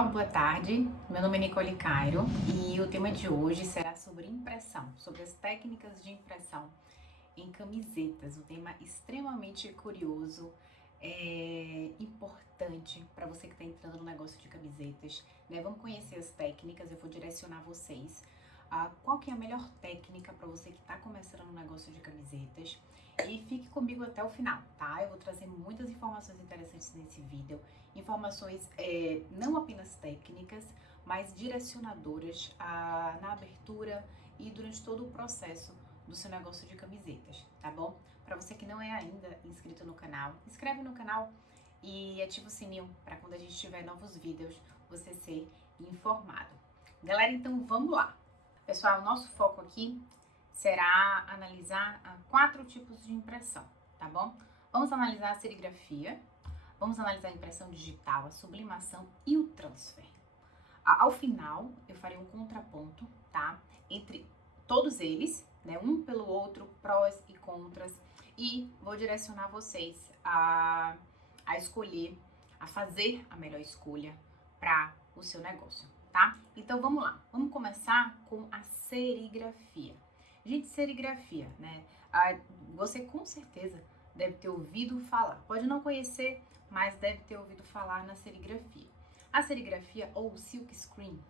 pessoal, boa tarde. Meu nome é Nicole Cairo e o tema de hoje será sobre impressão, sobre as técnicas de impressão em camisetas. Um tema extremamente curioso, importante para você que está entrando no negócio de camisetas, né? Vamos conhecer as técnicas, eu vou direcionar vocês a qual que é a melhor técnica para você que está começando no negócio de camisetas. E fique comigo até o final, tá? Eu vou trazer muitas informações interessantes nesse vídeo, informações não apenas técnicas, mas direcionadoras na abertura e durante todo o processo do seu negócio de camisetas, tá bom? Para você que não é ainda inscrito no canal, inscreve no canal e ativa o sininho para quando a gente tiver novos vídeos você ser informado. Galera, então vamos lá. Pessoal, o nosso foco aqui será analisar 4 tipos de impressão, tá bom? Vamos analisar a serigrafia, vamos analisar a impressão digital, a sublimação e o transfer. Ao final, eu farei um contraponto, tá? Entre todos eles, né? Um pelo outro, prós e contras, e vou direcionar vocês a escolher, a fazer a melhor escolha para o seu negócio, tá? Então vamos lá, vamos começar com a serigrafia. Gente, serigrafia, né? Você com certeza deve ter ouvido falar, pode não conhecer, mas deve ter ouvido falar na serigrafia. A serigrafia ou silk screen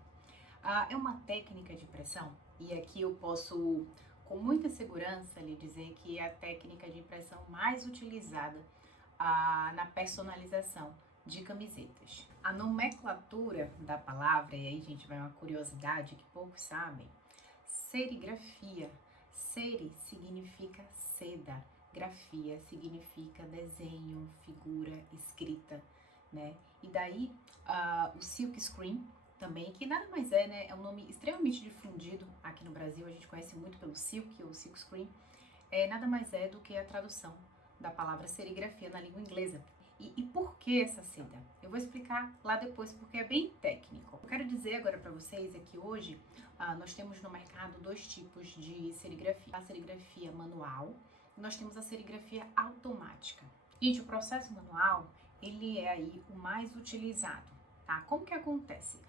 é uma técnica de impressão e aqui eu posso com muita segurança lhe dizer que é a técnica de impressão mais utilizada na personalização de camisetas. A nomenclatura da palavra, e aí gente vai uma curiosidade que poucos sabem, serigrafia. Seri significa seda, grafia significa desenho, figura, escrita, né? E daí o silk screen também, que nada mais é, né? É um nome extremamente difundido aqui no Brasil, a gente conhece muito pelo silk ou silk screen, nada mais é do que a tradução da palavra serigrafia na língua inglesa. E por que essa seda? Eu vou explicar lá depois porque é bem técnico. Eu quero dizer agora para vocês é que hoje nós temos no mercado 2 tipos de serigrafia. A serigrafia manual e nós temos a serigrafia automática. Gente, o processo manual, ele é aí o mais utilizado, tá? Como que acontece?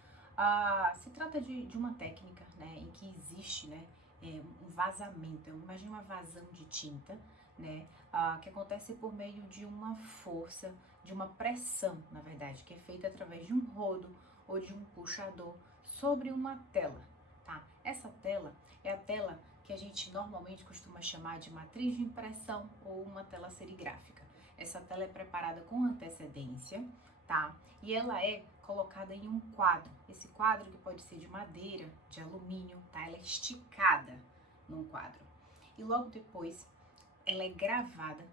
Se trata de uma técnica, né, em que existe, né, um vazamento. Imagina uma vazão de tinta, né, que acontece por meio de uma força, de uma pressão, na verdade, que é feita através de um rodo ou de um puxador sobre uma tela, tá? Essa tela é a tela que a gente normalmente costuma chamar de matriz de impressão ou uma tela serigráfica. Essa tela é preparada com antecedência, tá? E ela é colocada em um quadro. Esse quadro que pode ser de madeira, de alumínio, tá? Ela é esticada num quadro. E logo depois ela é gravada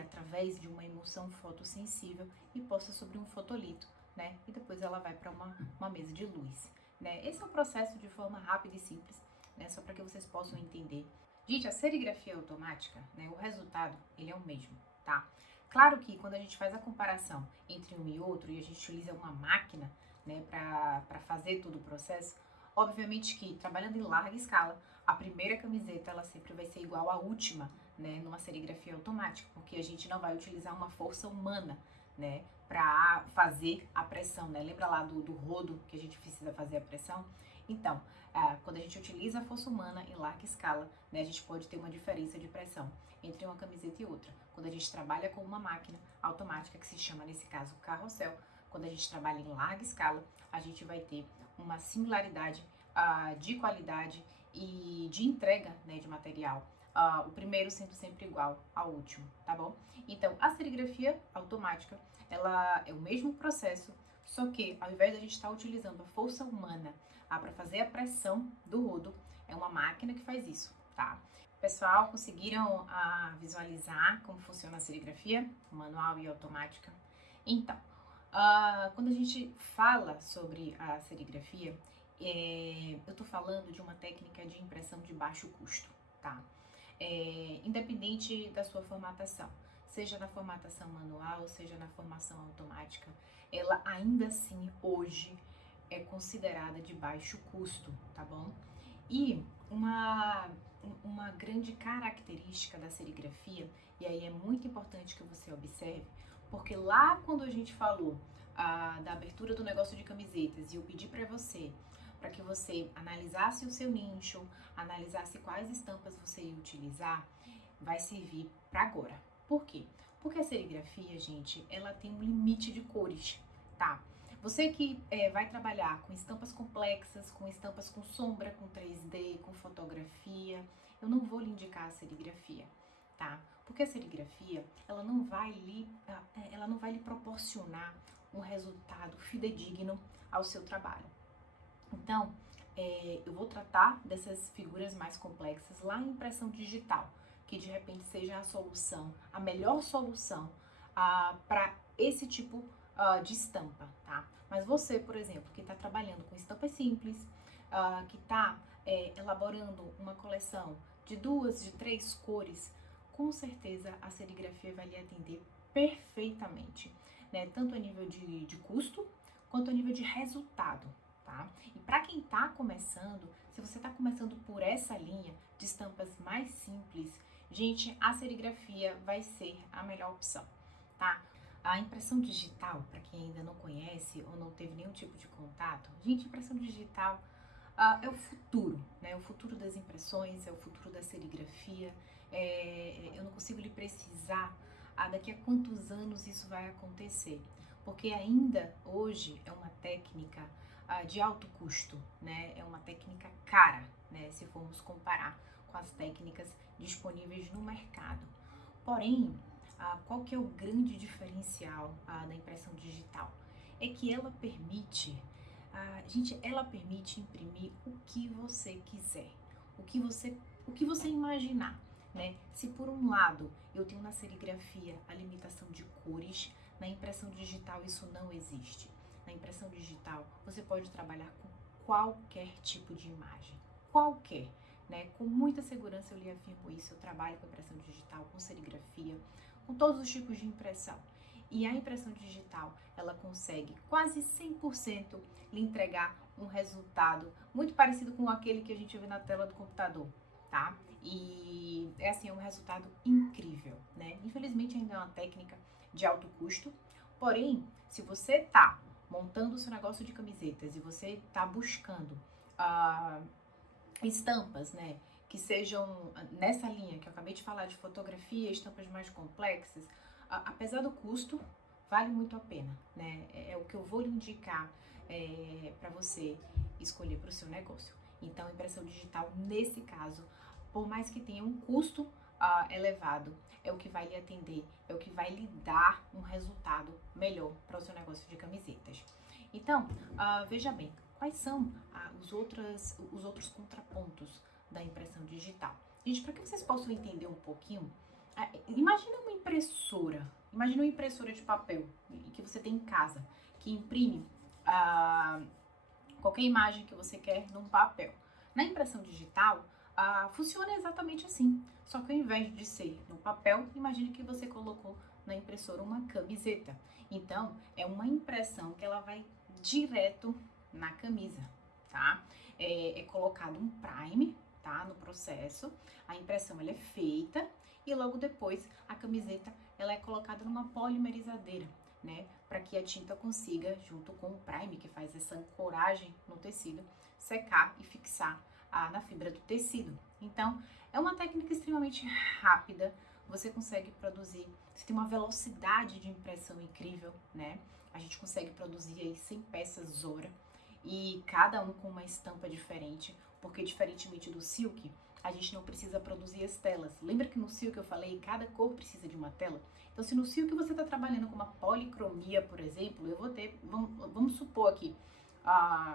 através de uma emulsão fotossensível e posta sobre um fotolito, né? E depois ela vai para uma mesa de luz, né? Esse é o processo de forma rápida e simples, né? Só para que vocês possam entender. Gente, a serigrafia automática, né? O resultado, ele é o mesmo, tá? Claro que quando a gente faz a comparação entre um e outro e a gente utiliza uma máquina, né, para fazer todo o processo, obviamente que trabalhando em larga escala, a primeira camiseta ela sempre vai ser igual à última, né, numa serigrafia automática, porque a gente não vai utilizar uma força humana, né, para fazer a pressão, né? Lembra lá do rodo que a gente precisa fazer a pressão? Então, quando a gente utiliza a força humana em larga escala, né, a gente pode ter uma diferença de pressão entre uma camiseta e outra. Quando a gente trabalha com uma máquina automática, que se chama nesse caso carrossel, quando a gente trabalha em larga escala, a gente vai ter uma similaridade de qualidade e de entrega, né, de material. O primeiro sendo sempre igual ao último, tá bom? Então, a serigrafia automática, ela é o mesmo processo, só que ao invés de a gente estar utilizando a força humana para fazer a pressão do rodo, é uma máquina que faz isso, tá? Pessoal, conseguiram visualizar como funciona a serigrafia, manual e automática? Então, quando a gente fala sobre a serigrafia, eu estou falando de uma técnica de impressão de baixo custo, tá? Independente da sua formatação, seja na formatação manual, seja na formação automática, ela ainda assim hoje é considerada de baixo custo, tá bom? E uma grande característica da serigrafia, e aí é muito importante que você observe, Porque lá quando a gente falou da abertura do negócio de camisetas e eu pedi para que você analisasse o seu nicho, analisasse quais estampas você ia utilizar, vai servir para agora. Por quê? Porque a serigrafia, gente, ela tem um limite de cores, tá? Você que vai trabalhar com estampas complexas, com estampas com sombra, com 3D, com fotografia, eu não vou lhe indicar a serigrafia, tá? Porque a serigrafia, ela não vai lhe proporcionar um resultado fidedigno ao seu trabalho. Então, eu vou tratar dessas figuras mais complexas lá em impressão digital, que de repente seja a solução, a melhor solução para esse tipo de estampa, tá? Mas você, por exemplo, que está trabalhando com estampas simples, que está elaborando uma coleção de 2, de 3 cores, com certeza a serigrafia vai lhe atender perfeitamente, né? Tanto a nível de custo, quanto a nível de resultado, tá? E para quem está começando, se você está começando por essa linha de estampas mais simples, gente, a serigrafia vai ser a melhor opção, tá? A impressão digital, para quem ainda não conhece ou não teve nenhum tipo de contato, gente, impressão digital é o futuro, né? É o futuro das impressões, é o futuro da serigrafia. Eu não consigo lhe precisar daqui a quantos anos isso vai acontecer, porque ainda hoje é uma técnica de alto custo, né? É uma técnica cara, né? Se formos comparar com as técnicas disponíveis no mercado. Porém, qual que é o grande diferencial da impressão digital? É que ela permite, ela permite imprimir o que você quiser, o que você imaginar, né? Se por um lado eu tenho na serigrafia a limitação de cores, na impressão digital isso não existe. Na impressão digital você pode trabalhar com qualquer tipo de imagem, qualquer, né? Com muita segurança eu lhe afirmo isso, eu trabalho com impressão digital, com serigrafia, com todos os tipos de impressão. E a impressão digital, ela consegue quase 100% lhe entregar um resultado muito parecido com aquele que a gente vê na tela do computador, tá? E é assim, é um resultado incrível, né? Infelizmente ainda é uma técnica de alto custo, porém, se você tá montando o seu negócio de camisetas e você tá buscando estampas, né, que sejam nessa linha que eu acabei de falar de fotografia, estampas mais complexas, apesar do custo, vale muito a pena, né? É o que eu vou lhe indicar para você escolher para o seu negócio. Então, impressão digital, nesse caso, por mais que tenha um custo elevado, é o que vai lhe atender, é o que vai lhe dar um resultado melhor para o seu negócio de camisetas. Então, veja bem, quais são os outros contrapontos da impressão digital? Gente, para que vocês possam entender um pouquinho, imagina uma impressora de papel que você tem em casa, que imprime qualquer imagem que você quer num papel. Na impressão digital, funciona exatamente assim, só que ao invés de ser no papel, imagine que você colocou na impressora uma camiseta. Então, é uma impressão que ela vai direto na camisa, tá? É colocado um prime, tá? No processo, a impressão ela é feita e logo depois a camiseta ela é colocada numa polimerizadeira, né? Para que a tinta consiga, junto com o prime, que faz essa ancoragem no tecido, secar e fixar na fibra do tecido. Então, é uma técnica extremamente rápida, você consegue produzir, você tem uma velocidade de impressão incrível, né? A gente consegue produzir aí 100 peças hora e cada um com uma estampa diferente, porque diferentemente do silk, a gente não precisa produzir as telas. Lembra que no silk eu falei, cada cor precisa de uma tela? Então, se no silk você está trabalhando com uma policromia, por exemplo, eu vou ter, vamos supor aqui,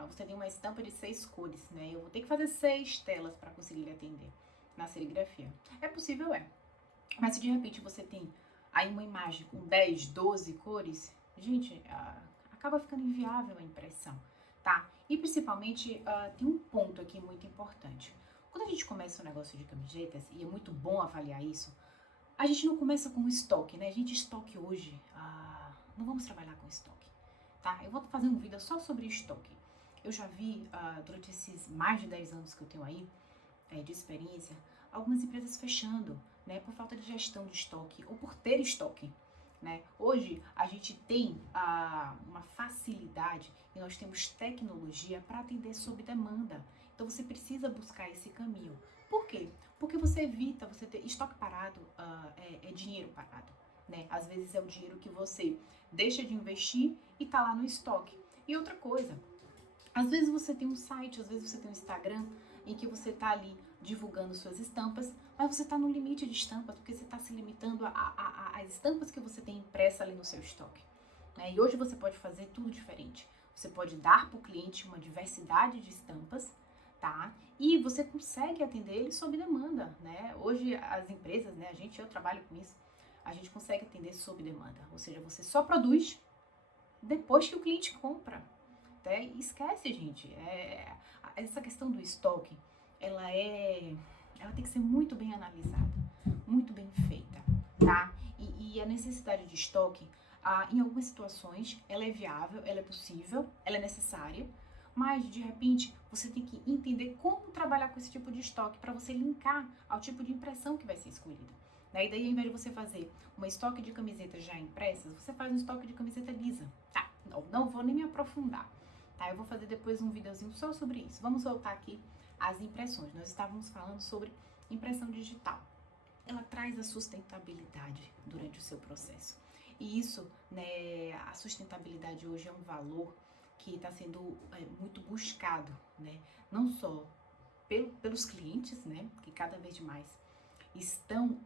você tem uma estampa de 6 cores, né? Eu vou ter que fazer 6 telas para conseguir lhe atender na serigrafia. É possível, é. Mas se de repente você tem aí uma imagem com 10, 12 cores, gente, acaba ficando inviável a impressão, tá? E principalmente tem um ponto aqui muito importante. Quando a gente começa um negócio de camisetas, e é muito bom avaliar isso, a gente não começa com estoque, né? Gente, estoque hoje, não vamos trabalhar com estoque, tá? Eu vou fazer um vídeo só sobre estoque. Eu já vi, durante esses mais de 10 anos que eu tenho aí, de experiência, algumas empresas fechando, né? Por falta de gestão de estoque ou por ter estoque. né? Hoje a gente tem uma facilidade e nós temos tecnologia para atender sob demanda. Então você precisa buscar esse caminho. Por quê? Porque você evita, você ter estoque parado é dinheiro parado, né? Às vezes é o dinheiro que você deixa de investir e tá lá no estoque. E outra coisa, às vezes você tem um site, às vezes você tem um Instagram em que você tá ali divulgando suas estampas, mas você tá no limite de estampas porque você tá se limitando às estampas que você tem impressa ali no seu estoque, né? E hoje você pode fazer tudo diferente. Você pode dar para o cliente uma diversidade de estampas, tá? E você consegue atender ele sob demanda, né? Hoje as empresas, né? Eu trabalho com isso, a gente consegue atender sob demanda, ou seja, você só produz depois que o cliente compra, né? Esquece, gente, essa questão do estoque, ela tem que ser muito bem analisada, muito bem feita, tá? E a necessidade de estoque, em algumas situações, ela é viável, ela é possível, ela é necessária, mas de repente você tem que entender como trabalhar com esse tipo de estoque para você linkar ao tipo de impressão que vai ser escolhida. E daí, ao invés de você fazer um estoque de camisetas já impressas, você faz um estoque de camiseta lisa. Tá, não vou nem me aprofundar, tá? Eu vou fazer depois um videozinho só sobre isso. Vamos voltar aqui às impressões. Nós estávamos falando sobre impressão digital. Ela traz a sustentabilidade durante o seu processo. E isso, né, a sustentabilidade hoje é um valor que está sendo muito buscado, né? Não só pelos clientes, né, que cada vez mais estão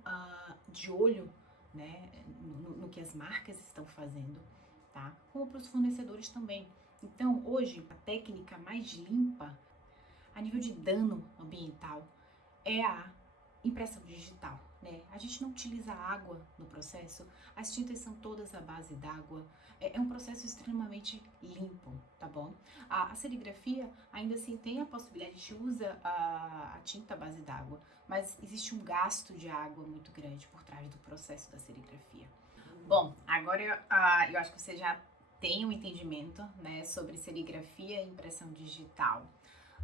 de olho, né, no que as marcas estão fazendo, tá? Como para os fornecedores também. Então, hoje, a técnica mais limpa a nível de dano ambiental é a impressão digital, né? A gente não utiliza água no processo, as tintas são todas à base d'água, é um processo extremamente limpo, tá bom? A serigrafia ainda assim tem a possibilidade, a gente usa a tinta à base d'água, mas existe um gasto de água muito grande por trás do processo da serigrafia. Bom, agora eu acho que você já tem um entendimento, né, sobre serigrafia e impressão digital.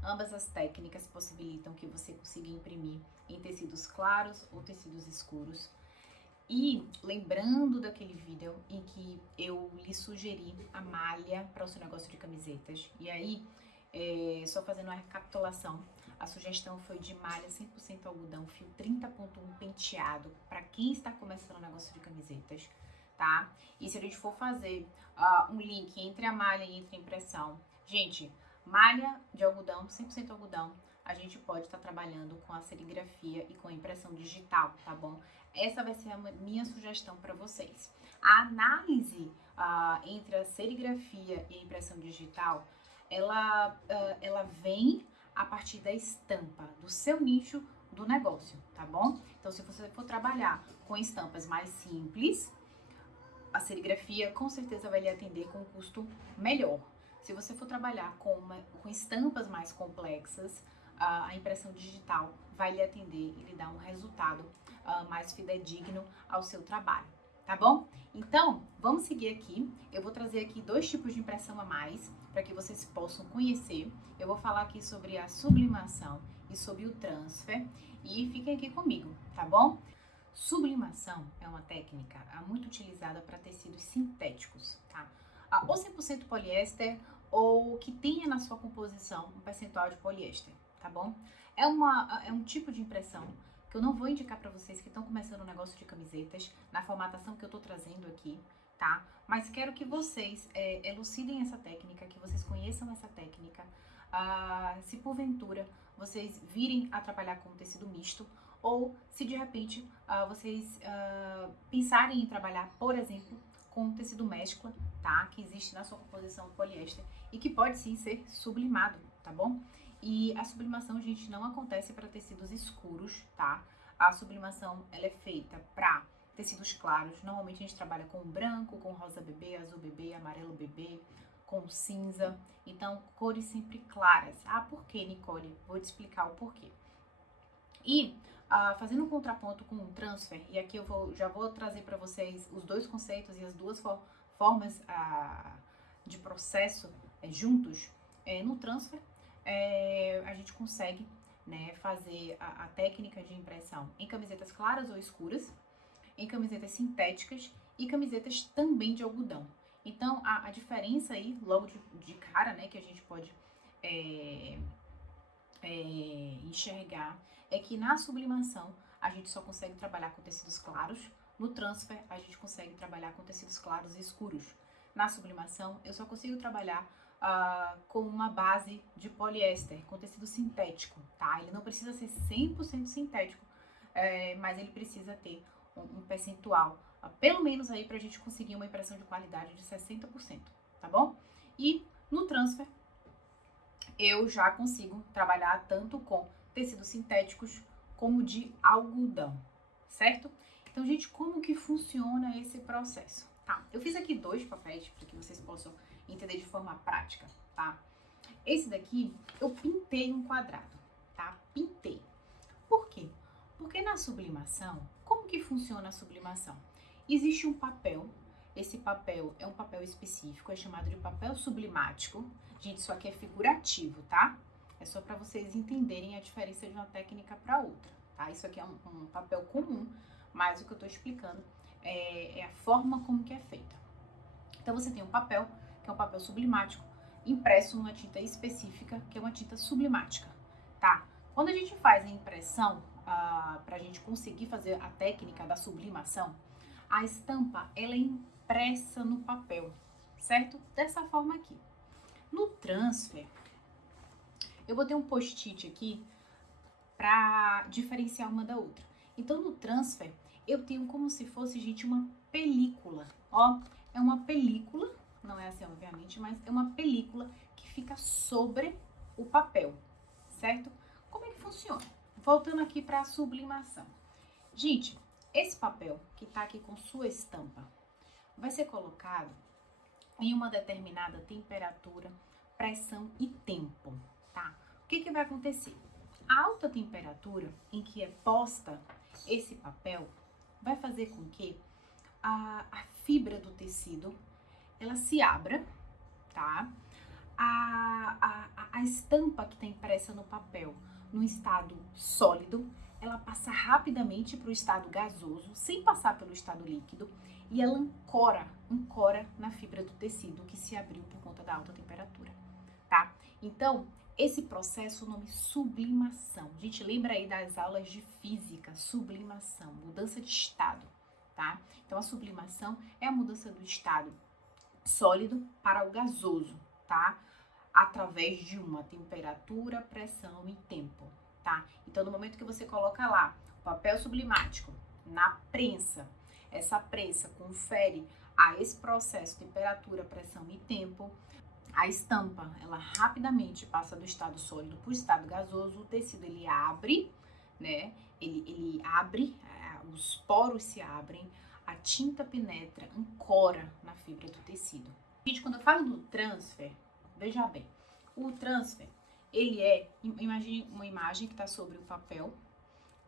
Ambas as técnicas possibilitam que você consiga imprimir em tecidos claros ou tecidos escuros. E lembrando daquele vídeo em que eu lhe sugeri a malha para o seu negócio de camisetas, e aí, só fazendo uma recapitulação, a sugestão foi de malha 100% algodão, fio 30.1 penteado, para quem está começando o negócio de camisetas, tá? E se a gente for fazer um link entre a malha e entre a impressão, gente, malha de algodão, 100% algodão, a gente pode estar trabalhando com a serigrafia e com a impressão digital, tá bom? Essa vai ser a minha sugestão para vocês. A análise entre a serigrafia e a impressão digital, ela vem a partir da estampa, do seu nicho do negócio, tá bom? Então, se você for trabalhar com estampas mais simples, a serigrafia com certeza vai lhe atender com um custo melhor. Se você for trabalhar com estampas mais complexas, a impressão digital vai lhe atender e lhe dar um resultado mais fidedigno ao seu trabalho, tá bom? Então, vamos seguir aqui. Eu vou trazer aqui 2 tipos de impressão a mais para que vocês possam conhecer. Eu vou falar aqui sobre a sublimação e sobre o transfer e fiquem aqui comigo, tá bom? Sublimação é uma técnica muito utilizada para tecidos sintéticos, tá? Ou 100% poliéster ou que tenha na sua composição um percentual de poliéster, tá bom? É um tipo de impressão que eu não vou indicar para vocês que estão começando um negócio de camisetas na formatação que eu tô trazendo aqui, tá? Mas quero que vocês elucidem essa técnica, que vocês conheçam essa técnica. Se porventura vocês virem a trabalhar com tecido misto, ou se de repente vocês pensarem em trabalhar, por exemplo, com tecido mescla, tá? Que existe na sua composição poliéster e que pode sim ser sublimado, tá bom? E a sublimação, gente, não acontece para tecidos escuros, tá? A sublimação, ela é feita para tecidos claros. Normalmente a gente trabalha com branco, com rosa bebê, azul bebê, amarelo bebê, com cinza. Então, cores sempre claras. Por quê, Nicole? Vou te explicar o porquê. E fazendo um contraponto com o transfer, e aqui eu já vou trazer para vocês os 2 conceitos e as 2 formas de processo juntos. No transfer, a gente consegue, né, fazer a técnica de impressão em camisetas claras ou escuras, em camisetas sintéticas e camisetas também de algodão. Então, a diferença aí, logo de cara, né, que a gente pode enxergar, é que na sublimação a gente só consegue trabalhar com tecidos claros, no transfer a gente consegue trabalhar com tecidos claros e escuros. Na sublimação eu só consigo trabalhar com uma base de poliéster, com tecido sintético, tá? Ele não precisa ser 100% sintético, mas ele precisa ter um percentual, pelo menos aí pra gente conseguir uma impressão de qualidade de 60%, tá bom? E no transfer eu já consigo trabalhar tanto com tecidos sintéticos como de algodão, certo? Então, gente, como que funciona esse processo? Tá, eu fiz aqui 2 papéis para que vocês possam entender de forma prática, tá? Esse daqui, eu pintei um quadrado, tá? Pintei. Por quê? Porque na sublimação, como que funciona a sublimação? Existe um papel, esse papel é um papel específico, é chamado de papel sublimático. Gente, isso aqui é figurativo, tá? É só para vocês entenderem a diferença de uma técnica para outra, tá? Isso aqui é um papel comum, mas o que eu tô explicando é a forma como que é feita. Então, você tem um papel, que é um papel sublimático, impresso numa tinta específica, que é uma tinta sublimática, tá? Quando a gente faz a impressão, para a gente conseguir fazer a técnica da sublimação, a estampa, ela é impressa no papel, certo? Dessa forma aqui. No transfer, eu botei um post-it aqui para diferenciar uma da outra. Então, no transfer, eu tenho como se fosse, gente, uma película. Ó, é uma película, não é assim, obviamente, mas é uma película que fica sobre o papel, certo? Como é que funciona? Voltando aqui para a sublimação. Gente, esse papel que tá aqui com sua estampa vai ser colocado em uma determinada temperatura, pressão e tempo, tá? O que vai acontecer? A alta temperatura em que é posta esse papel vai fazer com que a fibra do tecido ela se abra, tá? A estampa que está impressa no papel no estado sólido, ela passa rapidamente para o estado gasoso, sem passar pelo estado líquido, e ela ancora na fibra do tecido que se abriu por conta da alta temperatura, tá? Então, esse processo, o nome sublimação. A gente lembra aí das aulas de física, sublimação, mudança de estado, tá? Então, a sublimação é a mudança do estado sólido para o gasoso, tá? Através de uma temperatura, pressão e tempo, tá? Então, no momento que você coloca lá o papel sublimático na prensa, essa prensa confere a esse processo, temperatura, pressão e tempo, a estampa, ela rapidamente passa do estado sólido para o estado gasoso, o tecido, ele abre, né? Ele abre, os poros se abrem, a tinta penetra, ancora na fibra do tecido. Gente, quando eu falo do transfer, veja bem, o transfer, ele imagine uma imagem que está sobre o papel,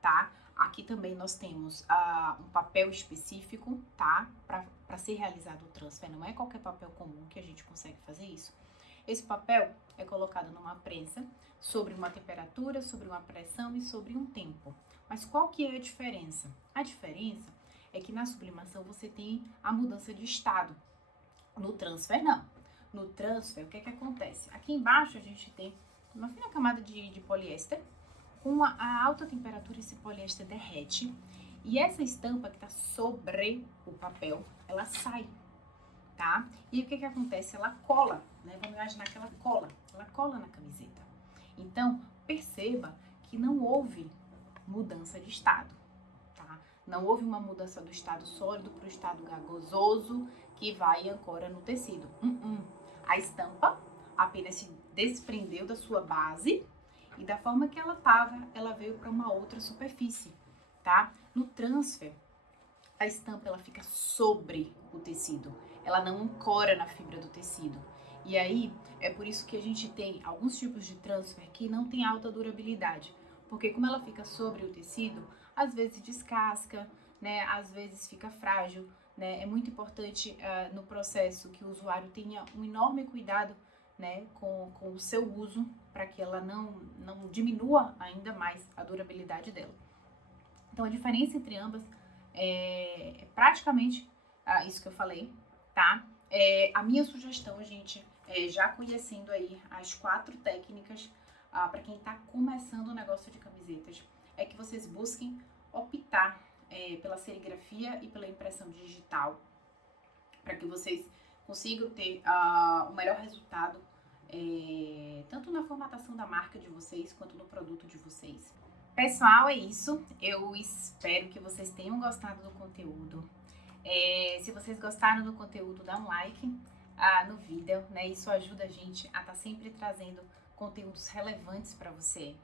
tá? Aqui também nós temos um papel específico, tá? Para ser realizado o transfer, não é qualquer papel comum que a gente consegue fazer isso. Esse papel é colocado numa prensa, sobre uma temperatura, sobre uma pressão e sobre um tempo. Mas qual que é a diferença? A diferença é que na sublimação você tem a mudança de estado. No transfer, não. No transfer, o que acontece? Aqui embaixo a gente tem uma fina camada de poliéster. Com a alta temperatura, esse poliéster derrete. E essa estampa que está sobre o papel, ela sai, tá? E o que acontece? Ela cola, né? Vamos imaginar que ela cola na camiseta. Então, perceba que não houve mudança de estado, tá? Não houve uma mudança do estado sólido para o estado gasoso que vai e ancora no tecido. A estampa apenas se desprendeu da sua base e da forma que ela estava, ela veio para uma outra superfície, tá? No transfer, a estampa ela fica sobre o tecido, ela não ancora na fibra do tecido. E aí, é por isso que a gente tem alguns tipos de transfer que não tem alta durabilidade, porque como ela fica sobre o tecido, às vezes descasca, né? Às vezes fica frágil, né? É muito importante no processo que o usuário tenha um enorme cuidado, né, com o seu uso, para que ela não diminua ainda mais a durabilidade dela. Então, a diferença entre ambas é praticamente isso que eu falei, tá? A minha sugestão, gente, já conhecendo aí as 4 técnicas para quem está começando o negócio de camisetas, é que vocês busquem optar pela serigrafia e pela impressão digital, para que vocês consigam ter o melhor resultado, tanto na formatação da marca de vocês, quanto no produto de vocês. Pessoal, é isso. Eu espero que vocês tenham gostado do conteúdo. Se vocês gostaram do conteúdo, dá um like no vídeo, né? Isso ajuda a gente a estar sempre trazendo conteúdos relevantes para você.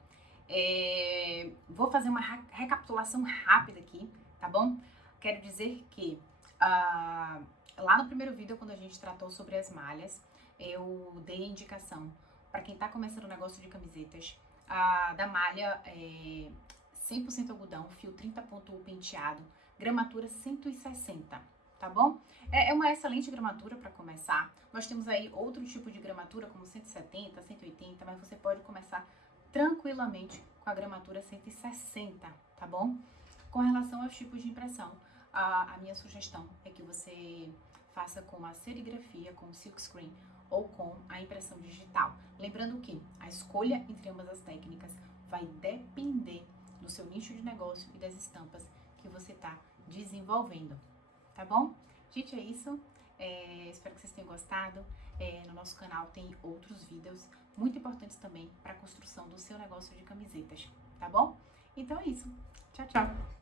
Vou fazer uma recapitulação rápida aqui, tá bom? Quero dizer que lá no primeiro vídeo, quando a gente tratou sobre as malhas, eu dei a indicação para quem está começando o negócio de camisetas da malha 100% algodão, fio 30.1 penteado, gramatura 160, tá bom? É uma excelente gramatura para começar. Nós temos aí outro tipo de gramatura, como 170, 180, mas você pode começar tranquilamente com a gramatura 160, tá bom? Com relação aos tipos de impressão, a minha sugestão é que você faça com a serigrafia, com o silkscreen ou com a impressão digital. Lembrando que a escolha entre ambas as técnicas vai depender do seu nicho de negócio e das estampas que você está desenvolvendo, tá bom? Gente, é isso. Espero que vocês tenham gostado. No nosso canal tem outros vídeos muito importantes também para a construção do seu negócio de camisetas, tá bom? Então é isso. Tchau, tchau!